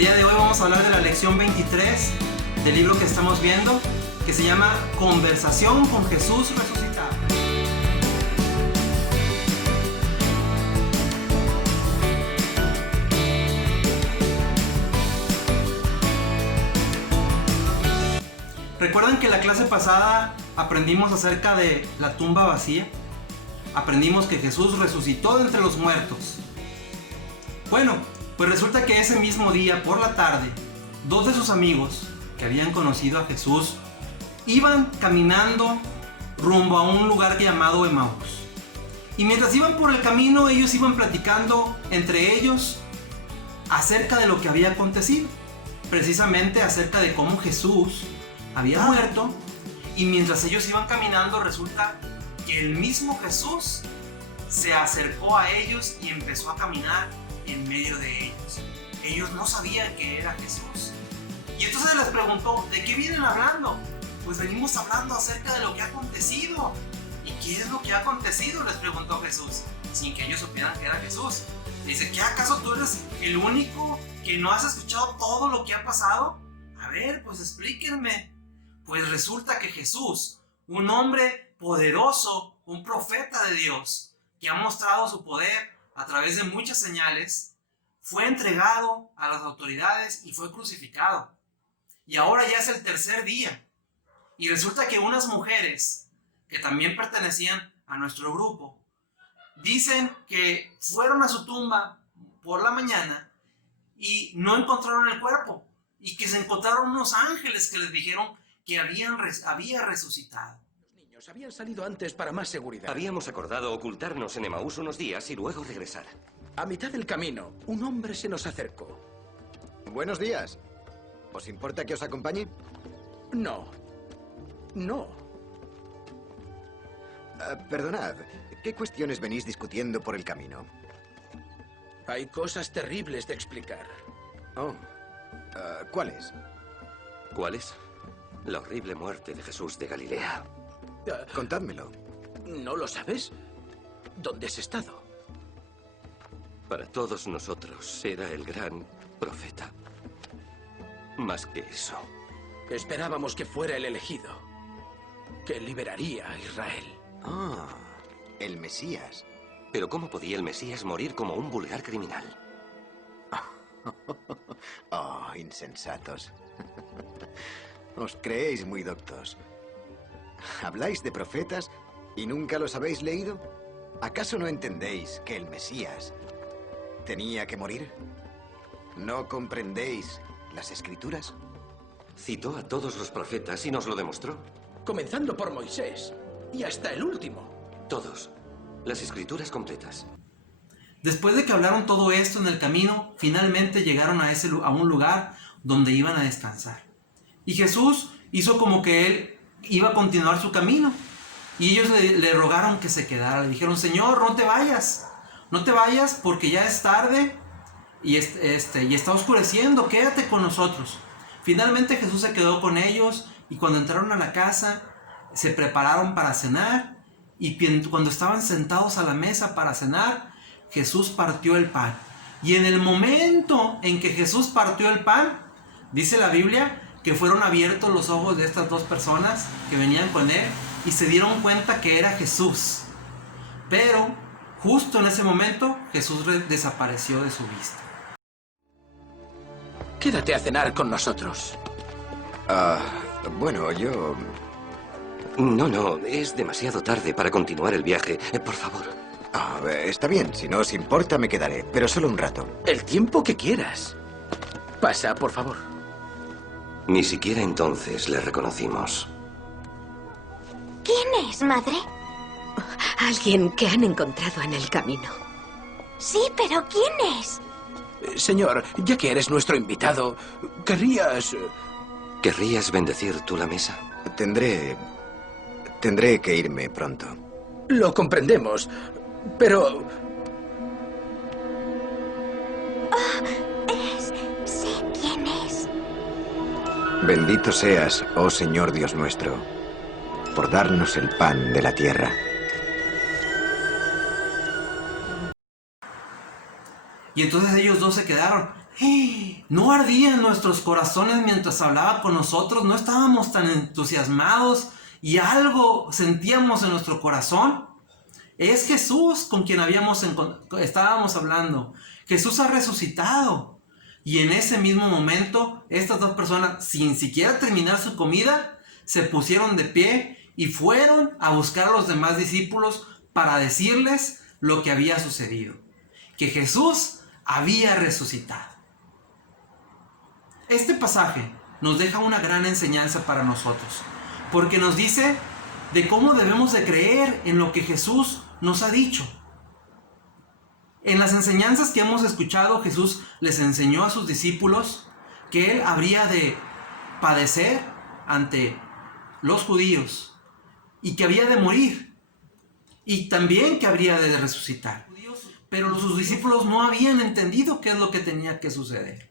día de hoy vamos a hablar de la lección 23 del libro que estamos viendo, que se llama Conversación con Jesús resucitado. ¿Recuerdan que en la clase pasada aprendimos acerca de la tumba vacía? Aprendimos que Jesús resucitó de entre los muertos. Bueno, pues resulta que ese mismo día, por la tarde, dos de sus amigos que habían conocido a Jesús iban caminando rumbo a un lugar llamado Emaús. Y mientras iban por el camino, ellos iban platicando entre ellos acerca de lo que había acontecido. Precisamente acerca de cómo Jesús había muerto, y mientras ellos iban caminando resulta que el mismo Jesús se acercó a ellos y empezó a caminar en medio de ellos. Ellos no sabían que era Jesús. Y entonces les preguntó, ¿de qué vienen hablando? Pues venimos hablando acerca de lo que ha acontecido. ¿Y qué es lo que ha acontecido?, les preguntó Jesús, sin que ellos supieran que era Jesús. Dice, ¿qué acaso tú eres el único que no has escuchado todo lo que ha pasado? A ver, pues explíquenme. Pues resulta que Jesús, un hombre poderoso, un profeta de Dios, que ha mostrado su poder a través de muchas señales, fue entregado a las autoridades y fue crucificado. Y ahora ya es el tercer día. Y resulta que unas mujeres que también pertenecían a nuestro grupo dicen que fueron a su tumba por la mañana y no encontraron el cuerpo, y que se encontraron unos ángeles que les dijeron que había resucitado. Los niños habían salido antes para más seguridad. Habíamos acordado ocultarnos en Emaús unos días y luego regresar. A mitad del camino, un hombre se nos acercó. Buenos días. ¿Os importa que os acompañe? No. Perdonad, ¿qué cuestiones venís discutiendo por el camino? Hay cosas terribles de explicar. Oh, ¿cuáles? ¿Cuáles? La horrible muerte de Jesús de Galilea. Contádmelo. ¿No lo sabes? ¿Dónde has estado? Para todos nosotros era el gran profeta. Más que eso. Esperábamos que fuera el elegido, que liberaría a Israel. Ah, el Mesías. Pero ¿cómo podía el Mesías morir como un vulgar criminal? Oh, insensatos. Os creéis muy doctos. ¿Habláis de profetas y nunca los habéis leído? ¿Acaso no entendéis que el Mesías tenía que morir? ¿No comprendéis las Escrituras? Citó a todos los profetas y nos lo demostró. Comenzando por Moisés y hasta el último. Todos. Las Escrituras completas. Después de que hablaron todo esto en el camino, finalmente llegaron a un lugar donde iban a descansar. Y Jesús hizo como que él iba a continuar su camino. Y ellos le rogaron que se quedara. Le dijeron, Señor, no te vayas. No te vayas porque ya es tarde y está oscureciendo. Quédate con nosotros. Finalmente Jesús se quedó con ellos, y cuando entraron a la casa se prepararon para cenar. Y cuando estaban sentados a la mesa para cenar, Jesús partió el pan. Y en el momento en que Jesús partió el pan, dice la Biblia que fueron abiertos los ojos de estas dos personas que venían con él y se dieron cuenta que era Jesús. Pero justo en ese momento Jesús desapareció de su vista. Quédate a cenar con nosotros. Bueno, yo... No, es demasiado tarde para continuar el viaje. Por favor. Está bien, si no os importa me quedaré, pero solo un rato. El tiempo que quieras. Pasa, por favor. Ni siquiera entonces le reconocimos. ¿Quién es, madre? Alguien que han encontrado en el camino. Sí, pero ¿quién es? Señor, ya que eres nuestro invitado, ¿querrías bendecir tú la mesa? Tendré que irme pronto. Lo comprendemos, pero... Sé quién es. Bendito seas, oh Señor Dios nuestro, por darnos el pan de la tierra. Y entonces ellos dos se quedaron. No ardían nuestros corazones mientras hablaba con nosotros, no estábamos tan entusiasmados y algo sentíamos en nuestro corazón. Es Jesús con quien estábamos hablando. Jesús ha resucitado. Y en ese mismo momento, estas dos personas, sin siquiera terminar su comida, se pusieron de pie y fueron a buscar a los demás discípulos para decirles lo que había sucedido. Que Jesús había resucitado. Este pasaje nos deja una gran enseñanza para nosotros, porque nos dice de cómo debemos de creer en lo que Jesús nos ha dicho. En las enseñanzas que hemos escuchado, Jesús les enseñó a sus discípulos que Él habría de padecer ante los judíos y que había de morir y también que habría de resucitar. Pero sus discípulos no habían entendido qué es lo que tenía que suceder.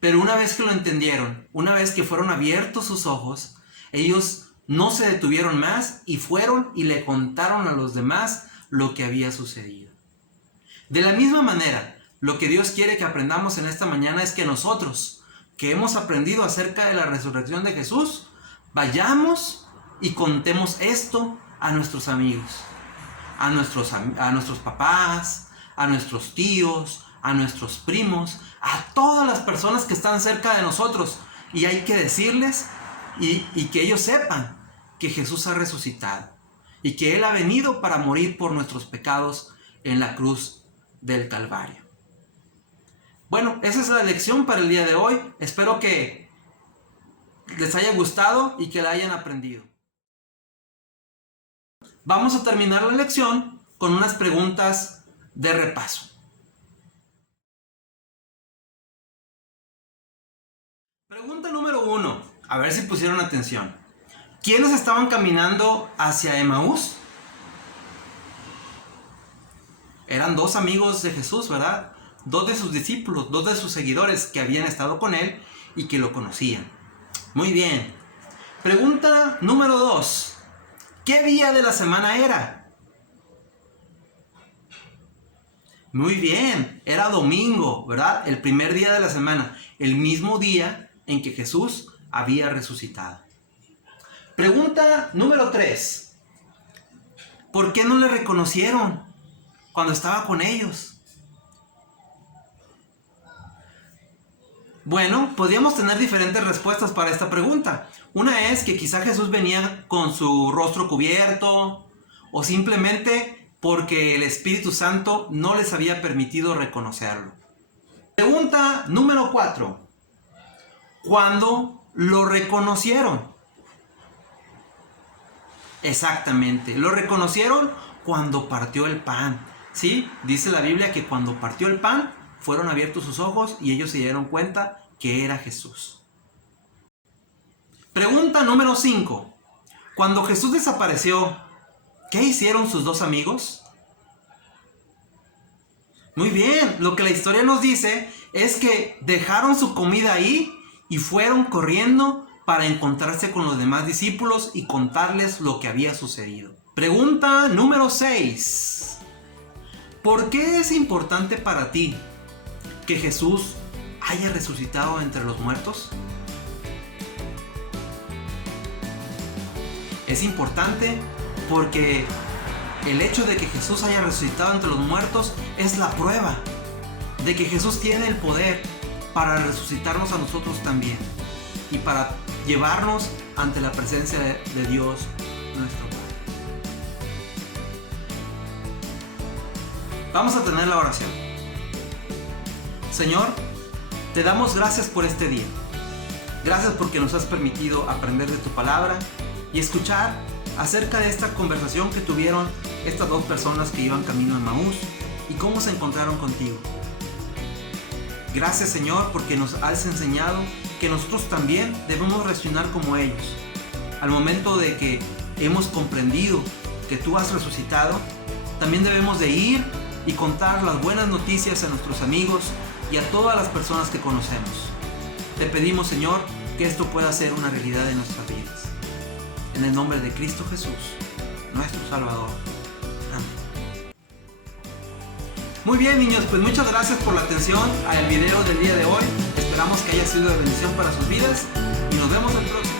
Pero una vez que lo entendieron, una vez que fueron abiertos sus ojos, ellos no se detuvieron más y fueron y le contaron a los demás lo que había sucedido. De la misma manera, lo que Dios quiere que aprendamos en esta mañana es que nosotros, que hemos aprendido acerca de la resurrección de Jesús, vayamos y contemos esto a nuestros amigos, a nuestros papás, a nuestros tíos, a nuestros primos, a todas las personas que están cerca de nosotros. Y hay que decirles y que ellos sepan que Jesús ha resucitado y que Él ha venido para morir por nuestros pecados en la cruz del Calvario. Bueno, esa es la lección para el día de hoy. Espero que les haya gustado y que la hayan aprendido. Vamos a terminar la lección con unas preguntas de repaso. Pregunta número 1. A ver si pusieron atención. ¿Quiénes estaban caminando hacia Emaús? Eran dos amigos de Jesús, ¿verdad? Dos de sus discípulos, dos de sus seguidores que habían estado con Él y que lo conocían. Muy bien. Pregunta número 2. ¿Qué día de la semana era? Muy bien, era domingo, ¿verdad? El primer día de la semana, el mismo día en que Jesús había resucitado. Pregunta número 3. ¿Por qué no le reconocieron cuando estaba con ellos? Bueno, podríamos tener diferentes respuestas para esta pregunta. Una es que quizá Jesús venía con su rostro cubierto, o simplemente porque el Espíritu Santo no les había permitido reconocerlo. Pregunta número 4. ¿Cuándo lo reconocieron? Exactamente, lo reconocieron cuando partió el pan. ¿Sí? Dice la Biblia que cuando partió el pan, fueron abiertos sus ojos y ellos se dieron cuenta que era Jesús. Pregunta número 5. Cuando Jesús desapareció, ¿qué hicieron sus dos amigos? Muy bien, lo que la historia nos dice es que dejaron su comida ahí y fueron corriendo para encontrarse con los demás discípulos y contarles lo que había sucedido. Pregunta número 6. ¿Por qué es importante para ti que Jesús haya resucitado entre los muertos? Es importante porque el hecho de que Jesús haya resucitado entre los muertos es la prueba de que Jesús tiene el poder para resucitarnos a nosotros también y para llevarnos ante la presencia de Dios nuestro Padre. Vamos a tener la oración. Señor, te damos gracias por este día. Gracias porque nos has permitido aprender de tu palabra y escuchar acerca de esta conversación que tuvieron estas dos personas que iban camino a Emaús y cómo se encontraron contigo. Gracias, Señor, porque nos has enseñado que nosotros también debemos reaccionar como ellos. Al momento de que hemos comprendido que tú has resucitado, también debemos de ir y contar las buenas noticias a nuestros amigos y a todas las personas que conocemos. Te pedimos, Señor, que esto pueda ser una realidad en nuestras vidas. En el nombre de Cristo Jesús, nuestro Salvador. Amén. Muy bien, niños, pues muchas gracias por la atención al video del día de hoy. Esperamos que haya sido de bendición para sus vidas y nos vemos el próximo.